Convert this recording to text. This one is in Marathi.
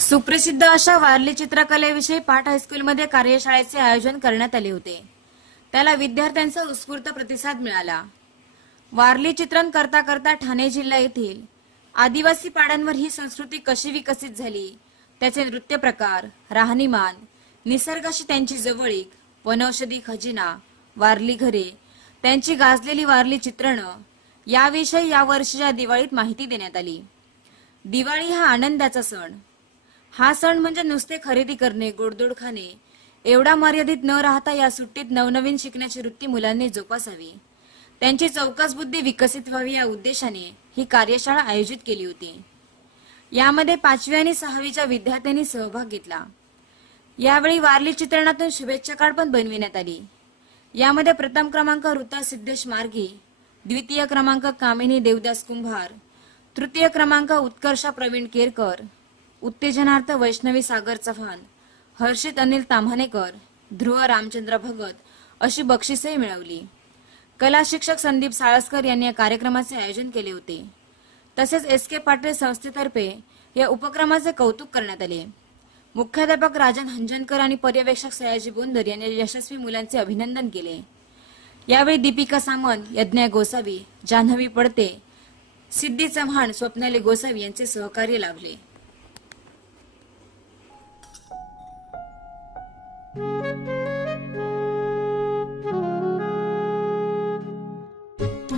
सुप्रसिद्ध अशा वारली चित्रकलेविषयी पाठ हायस्कूलमध्ये कार्यशाळेचे आयोजन करण्यात आले होते. त्याला विद्यार्थ्यांचा उत्स्फूर्त प्रतिसाद मिळाला. वारली चित्रण करता करता ठाणे जिल्हा येथील आदिवासी पाड्यांवर ही संस्कृती कशी विकसित झाली? त्याचे नृत्य प्रकार राहणीमान निसर्गाशी त्यांची जवळीक वनौषधी खजिना वारली घरे त्यांची गाजलेली वारली चित्रणं याविषयी यावर्षीच्या दिवाळीत माहिती देण्यात आली. दिवाळी हा आनंदाचा सण. हा सण म्हणजे नुसते खरेदी करणे गोडदोड खाणे. एवढा मर्यादित न राहता या सुट्टीत नवनवीन शिकण्याची वृत्ती मुलांनी जोपासावी. त्यांची चौकस बुद्धी विकसित व्हावी या उद्देशाने ही कार्यशाळा आयोजित केली होती. यामध्ये पाचवी आणि सहावीच्या विद्यार्थ्यांनी सहभाग घेतला. यावेळी वारली चित्रणातून शुभेच्छा कार्ड पण बनविण्यात आली. यामध्ये प्रथम क्रमांक ऋता सिद्धेश मार्गी द्वितीय क्रमांक कामिनी देवदास कुंभार तृतीय क्रमांक उत्कर्षा प्रवीण केरकर उत्तेजनार्थ वैष्णवी सागर चव्हाण हर्षित अनिल ताम्हानेकर ध्रुव रामचंद्र भगत अशी बक्षिसही मिळवली. कला शिक्षक संदीप साळसकर यांनी या कार्यक्रमाचे आयोजन केले होते. तसेच एस के पाटील संस्थेतर्फे या उपक्रमाचे कौतुक करण्यात आले. मुख्याध्यापक राजन हंजनकर आणि पर्यवेक्षक सयाजी बोंदर यांनी यशस्वी मुलांचे अभिनंदन केले. यावेळी दीपिका सामंत यज्ञ गोसावी जान्हवी पडते सिद्धी चव्हाण स्वप्नाली गोसावी यांचे सहकार्य लाभले.